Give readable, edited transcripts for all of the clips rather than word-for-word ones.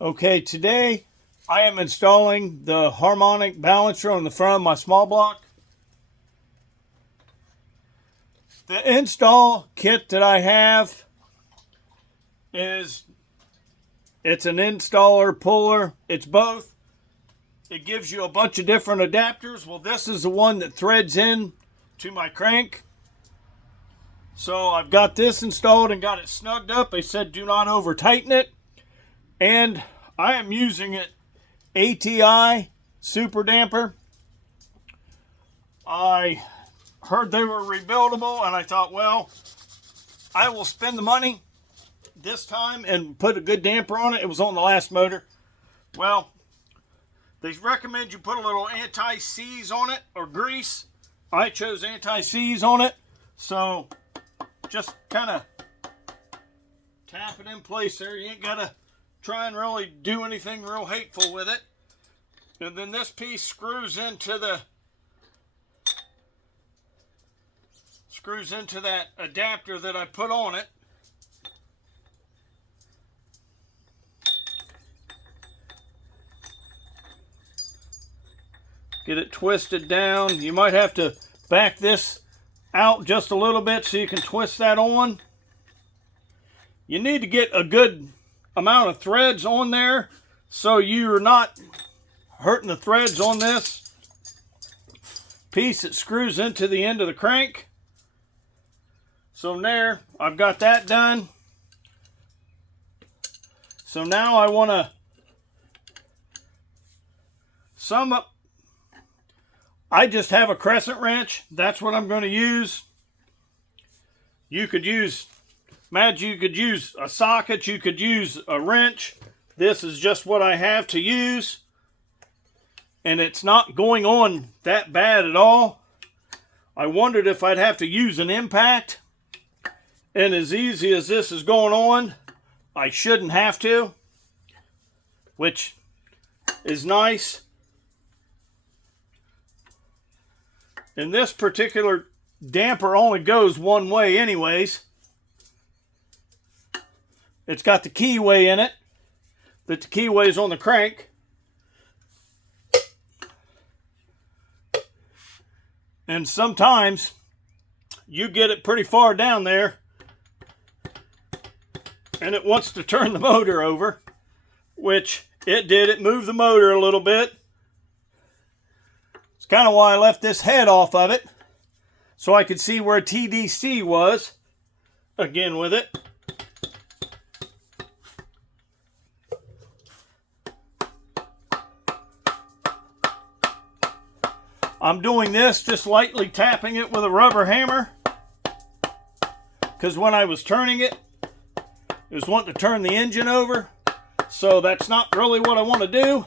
Okay, today I am installing the harmonic balancer on the front of my small block. The install kit that I have it's an installer puller. It's both. It gives you a bunch of different adapters. Well, this is the one that threads in to my crank. So I've got this installed and got it snugged up. They said do not over tighten it. And I am using it ATI super damper. I heard they were rebuildable and I thought, well, I will spend the money this time and put a good damper on it. It was on the last motor. Well, they recommend you put a little anti-seize on it or grease. I chose anti-seize on it, so just kind of tap it in place there. You ain't got to try and really do anything real hateful with it. And then this piece screws into that adapter that I put on it. Get it twisted down. You might have to back this out just a little bit so you can twist that on. You need to get a good amount of threads on there so you're not hurting the threads on this piece that screws into the end of the crank. So there, I've got that done. So now I want to sum up. I just have a crescent wrench. That's what I'm going to use. You could use, imagine you could use a socket. You could use a wrench. This is just what I have to use. And it's not going on that bad at all. I wondered if I'd have to use an impact. And as easy as this is going on, I shouldn't have to. Which is nice. And this particular damper only goes one way anyways. It's got the keyway in it. That the keyway is on the crank. And sometimes you get it pretty far down there and it wants to turn the motor over, which it did. It moved the motor a little bit. It's kind of why I left this head off of it, so I could see where TDC was again with it. I'm doing this just lightly tapping it with a rubber hammer, because when I was turning it, it was wanting to turn the engine over. So that's not really what I want to do.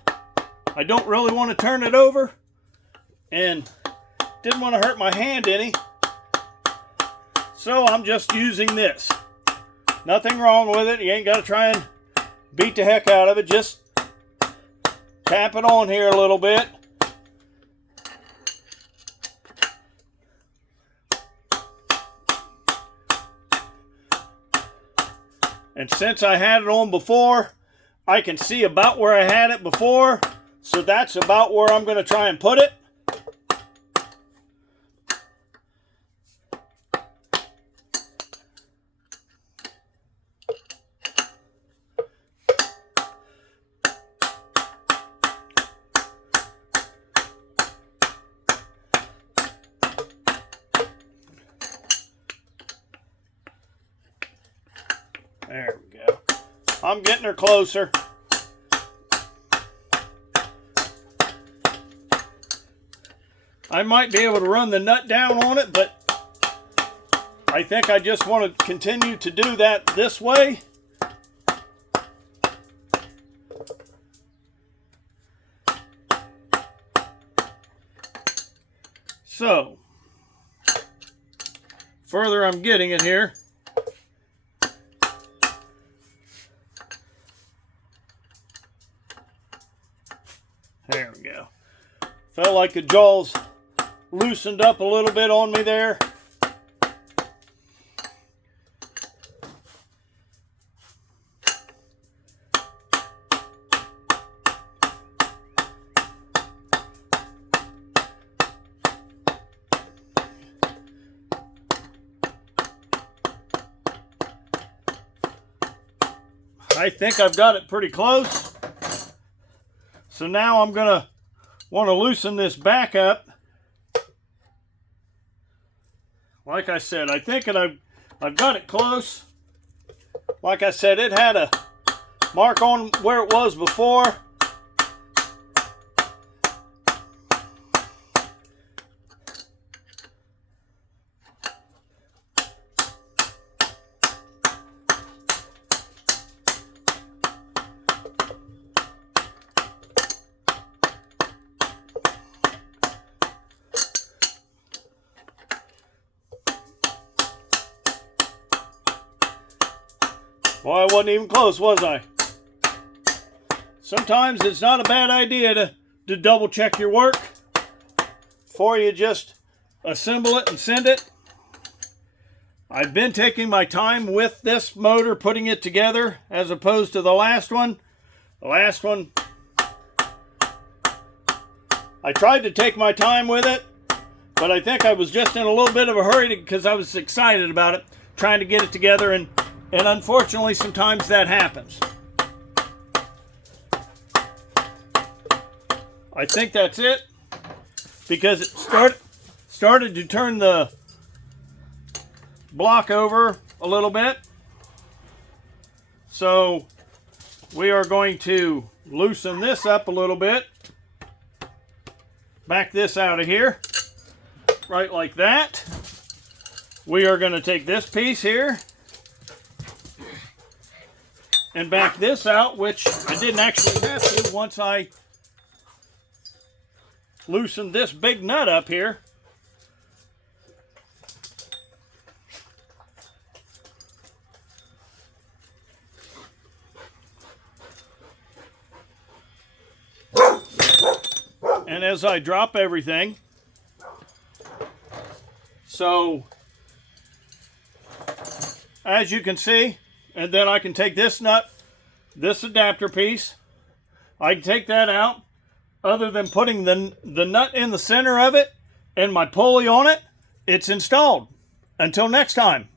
I don't really want to turn it over, and didn't want to hurt my hand any. So I'm just using this. Nothing wrong with it. You ain't got to try and beat the heck out of it. Just tap it on here a little bit. And since I had it on before, I can see about where I had it before. So that's about where I'm going to try and put it. There we go. I'm getting her closer. I might be able to run the nut down on it, but I think I just want to continue to do that this way. So, further I'm getting it here. There we go. Felt like the jaws loosened up a little bit on me there. I think I've got it pretty close. So now I'm gonna want to loosen this back up. Like I said, I think that I've got it close. Like I said, it had a mark on where it was before. Well, I wasn't even close, was I? Sometimes it's not a bad idea to double check your work before you just assemble it and send it. I've been taking my time with this motor, putting it together, as opposed to the last one. The last one, I tried to take my time with it, but I think I was just in a little bit of a hurry because I was excited about it, trying to get it together, and unfortunately sometimes that happens. I think that's it, because it started to turn the block over a little bit. So we are going to loosen this up a little bit. Back this out of here, right like that. We are going to take this piece here and back this out, which I didn't actually have to once I loosened this big nut up here. And as I drop everything, so as you can see, and then I can take this nut, this adapter piece, I can take that out. Other than putting the nut in the center of it and my pulley on it, it's installed. Until next time.